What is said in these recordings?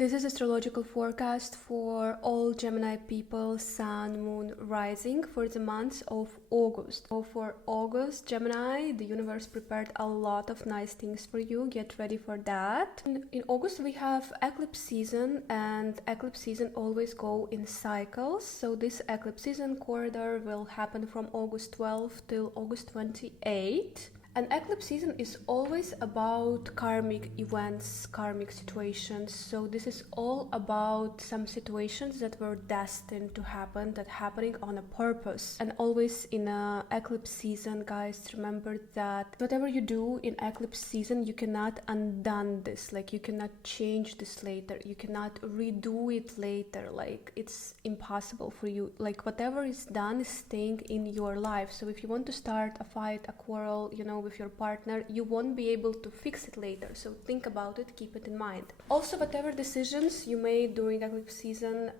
This is astrological forecast for all Gemini people, Sun, Moon, Rising for the month of August. So for August, Gemini, the universe prepared a lot of nice things for you. Get ready for that. In August, we have eclipse season, and eclipse season always go in cycles. So this eclipse season corridor will happen from August 12th till August 28th. An eclipse season is always about karmic events, karmic situations. So this is all about some situations that were destined to happen, that happening on a purpose. And always in a eclipse season, guys, remember that whatever you do in eclipse season, you cannot undo this. Like, you cannot change this later. You cannot redo it later. Like, it's impossible for you. Like, whatever is done is staying in your life. So if you want to start a fight, a quarrel, with your partner, you won't be able to fix it later. So think about it, keep it in mind. Also, whatever decisions you made during eclipse season,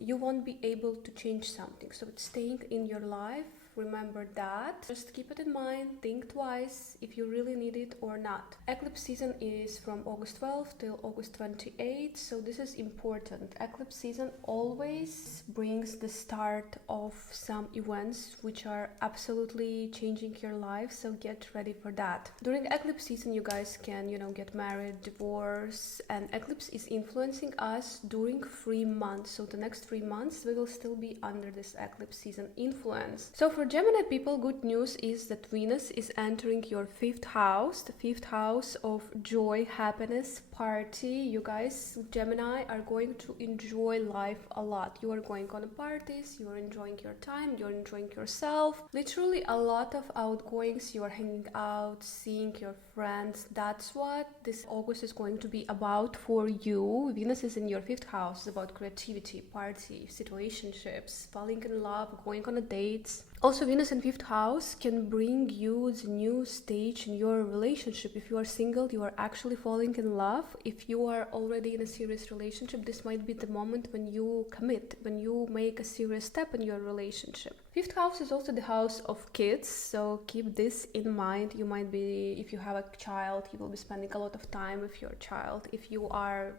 you won't be able to change something. So it's staying in your life. Remember that. Just keep it in mind. Think twice if you really need it or not. Eclipse season is from August 12th till August 28th. So this is important. Eclipse season always brings the start of some events which are absolutely changing your life. So get ready for that. During eclipse season, you guys can, get married, divorce, and eclipse is influencing us during 3 months. So the next 3 months, we will still be under this eclipse season influence. So for Gemini people, good news is that Venus is entering your 5th house, the 5th house of joy, happiness, party. You guys, Gemini, are going to enjoy life a lot. You are going on parties, you are enjoying your time, you're enjoying yourself. Literally a lot of outgoings, you are hanging out, seeing your friends. That's what this August is going to be about for you. Venus is in your 5th house. It's about creativity, party, situationships, falling in love, going on a dates. Also, Venus in 5th house can bring you the new stage in your relationship. If you are single, you are actually falling in love. If you are already in a serious relationship, this might be the moment when you commit, when you make a serious step in your relationship. 5th house is also the house of kids, so keep this in mind. You might be, if you have a child, you will be spending a lot of time with your child. If you are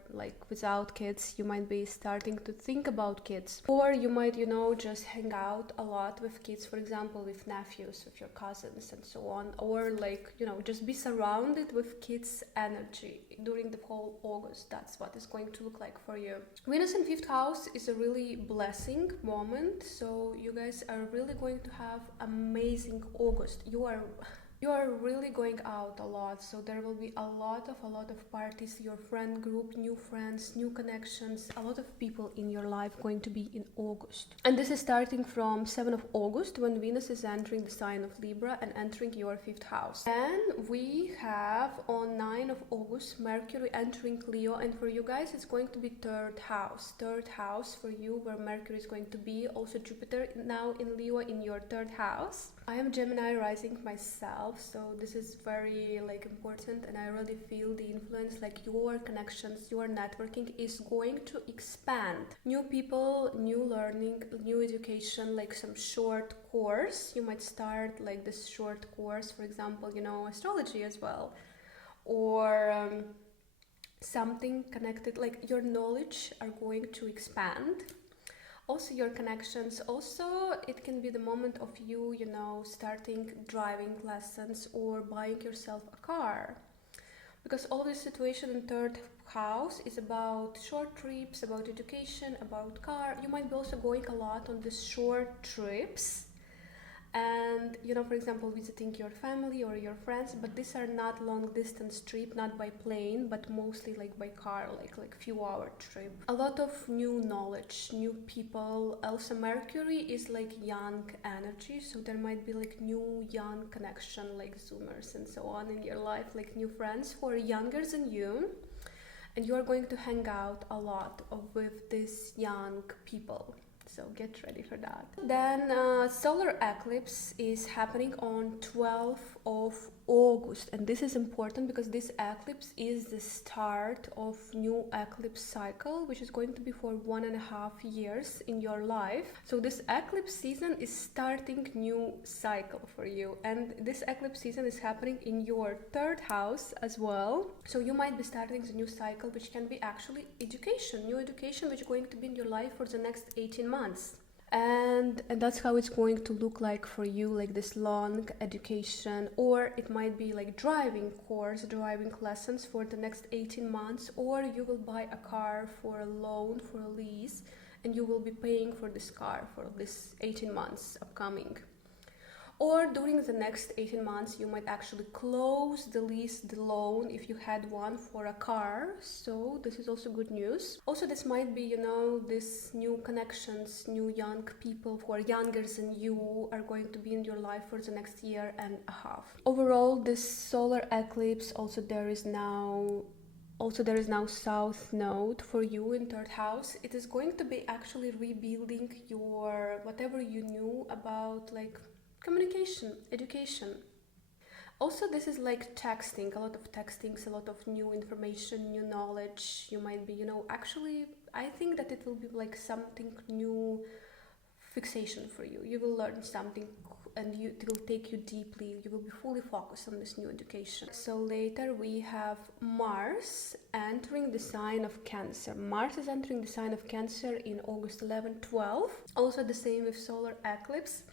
without kids, you might be starting to think about kids. Or you might, just hang out a lot with kids, for example, with nephews, with your cousins and so on. Or just be surrounded with kids' energy during the whole August. That's what it's going to look like for you. Venus in 5th house is a really blessing moment. So you guys are really going to have amazing August. You are really going out a lot, so there will be a lot of parties, your friend group, new friends, new connections, a lot of people in your life going to be in August. And this is starting from 7th of August when Venus is entering the sign of Libra and entering your 5th house. Then we have on 9th of August Mercury entering Leo, and for you guys it's going to be 3rd house for you, where Mercury is going to be. Also Jupiter now in Leo in your 3rd house. I am Gemini rising myself, so this is very important, and I really feel the influence, your connections, your networking is going to expand. New people, new learning, new education, some short course. You might start this short course, for example, astrology as well, or something connected, your knowledge are going to expand. Also your connections. Also it can be the moment of you, starting driving lessons or buying yourself a car, because all this situation in 3rd house is about short trips, about education, about car. You might be also going a lot on these short trips, and for example, visiting your family or your friends, but these are not long distance trip, not by plane, but mostly by car, like few hour trip. A lot of new knowledge, new people. Also Mercury is young energy, so there might be new young connection, Zoomers and so on in your life, new friends who are younger than you, and you are going to hang out a lot with these young people. So get ready for that. Then solar eclipse is happening on 12th of August. And this is important because this eclipse is the start of new eclipse cycle, which is going to be for 1.5 years in your life. So this eclipse season is starting new cycle for you, and this eclipse season is happening in your 3rd house as well. So you might be starting the new cycle, which can be actually education, new education, which is going to be in your life for the next 18 months. And that's how it's going to look like for you, like this long education, or it might be like driving course, driving lessons for the next 18 months, or you will buy a car for a loan, for a lease, and you will be paying for this car for this 18 months upcoming. Or during the next 18 months, you might actually close the lease, the loan, if you had one for a car. So this is also good news. Also, this might be, this new connections, new young people who are younger than you are going to be in your life for the next 1.5 years. Overall, this solar eclipse, also there is now South Node for you in 3rd house. It is going to be actually rebuilding your whatever you knew about like communication, education. Also, this is like texting, a lot of textings, a lot of new information, new knowledge. You might be, actually, I think that it will be like something new fixation for you. You will learn something and it will take you deeply. You will be fully focused on this new education. So later we have Mars entering the sign of Cancer. Mars is entering the sign of Cancer in August 11, 12. Also the same with solar eclipse.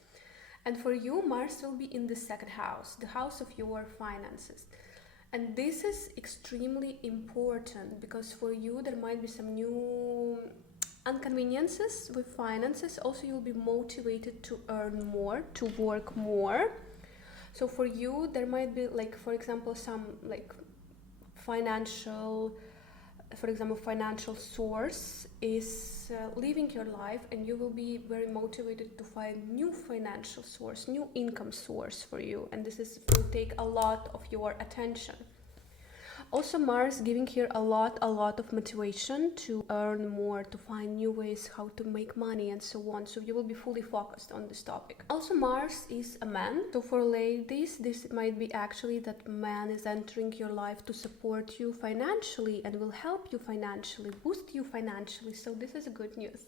And for you, Mars will be in the 2nd house, the house of your finances. And this is extremely important because for you, there might be some new inconveniences with finances. Also, you'll be motivated to earn more, to work more. So for you, there might be like, for example, some like financial source is leaving your life, and you will be very motivated to find new financial source, new income source for you, and this will take a lot of your attention. Also, Mars giving here a lot of motivation to earn more, to find new ways how to make money and so on. So you will be fully focused on this topic. Also, Mars is a man. So for ladies, this might be actually that man is entering your life to support you financially and will help you financially, boost you financially. So this is good news.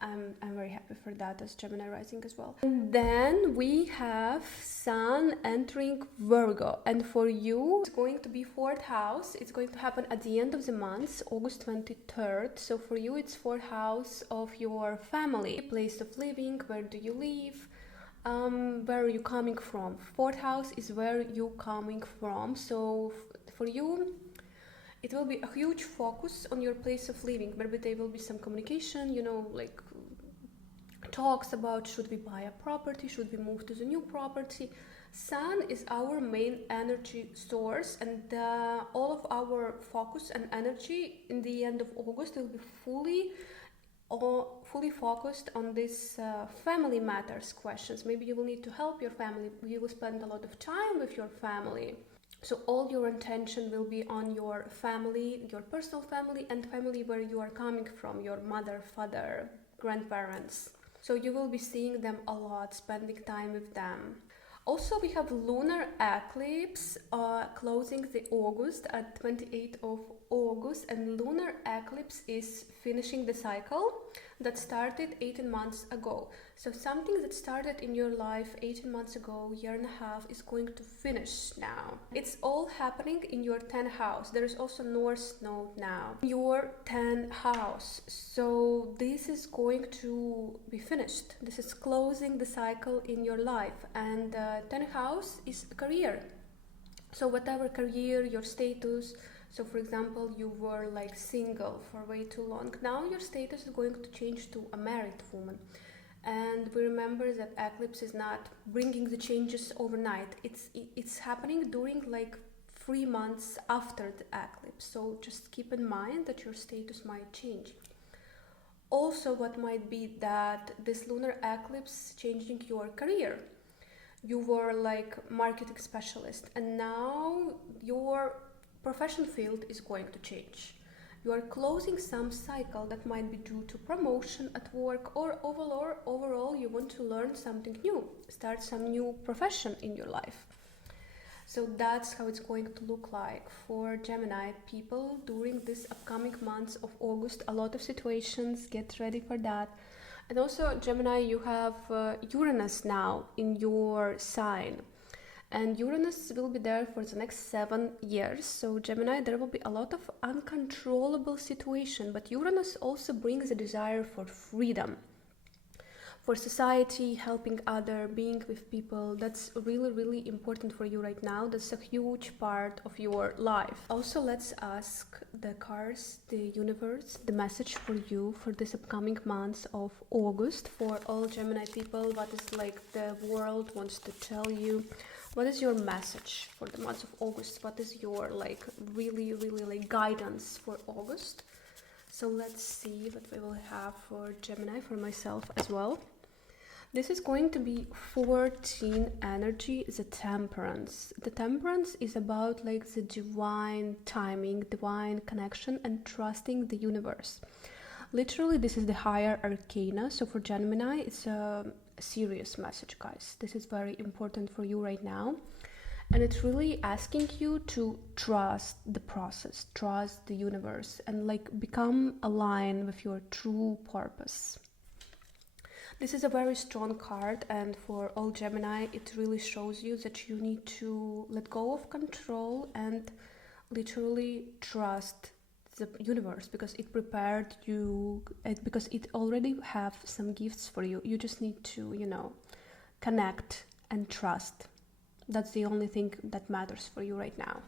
I'm very happy for that as Gemini rising as well. And then we have Sun entering Virgo, and for you it's going to be 4th house. It's going to happen at the end of the month, August 23rd. So for you it's 4th house of your family, place of living, where do you live, where are you coming from. 4th house is where you coming from. So for you it will be a huge focus on your place of living. Maybe there will be some communication, like talks about should we buy a property, should we move to the new property. Sun is our main energy source, and all of our focus and energy in the end of August will be fully focused on this family matters questions. Maybe you will need to help your family. You will spend a lot of time with your family. So all your attention will be on your family, your personal family, and family where you are coming from, your mother, father, grandparents. So you will be seeing them a lot, spending time with them. Also, we have lunar eclipse closing the August at 28th of August, and lunar eclipse is finishing the cycle that started 18 months ago. So something that started in your life 18 months ago, 1.5 years, is going to finish now. It's all happening in your 10th house. There is also North Node now, your 10th house. So this is going to be finished. This is closing the cycle in your life, and 10th house is career. So whatever career, your status. So for example, you were like single for way too long. Now your status is going to change to a married woman. And we remember that eclipse is not bringing the changes overnight. It's happening during like 3 months after the eclipse. So just keep in mind that your status might change. Also, what might be that this lunar eclipse changing your career. You were like marketing specialist, and now your profession field is going to change. You are closing some cycle that might be due to promotion at work, or overall you want to learn something new, start some new profession in your life. So that's how it's going to look like for Gemini people during this upcoming months of August. A lot of situations, get ready for that. And also, Gemini, you have Uranus now in your sign. And Uranus will be there for the next 7 years. So Gemini, there will be a lot of uncontrollable situation, but Uranus also brings a desire for freedom, for society, helping other, being with people. That's really, really important for you right now. That's a huge part of your life. Also, let's ask the cards, the universe, the message for you for this upcoming months of August. For all Gemini people, what is like the world wants to tell you? What is your message for the months of August? What is your like really, really like guidance for August? So let's see what we will have for Gemini, for myself as well. This is going to be 14 energy, the temperance. The temperance is about like the divine timing, divine connection, and trusting the universe. Literally, this is the higher arcana. So for Gemini, it's a serious message, guys. This is very important for you right now. And it's really asking you to trust the process, trust the universe, and like become aligned with your true purpose. This is a very strong card, and for all Gemini, it really shows you that you need to let go of control and literally trust the universe, because it prepared you, because it already have some gifts for you. You just need to, connect and trust. That's the only thing that matters for you right now.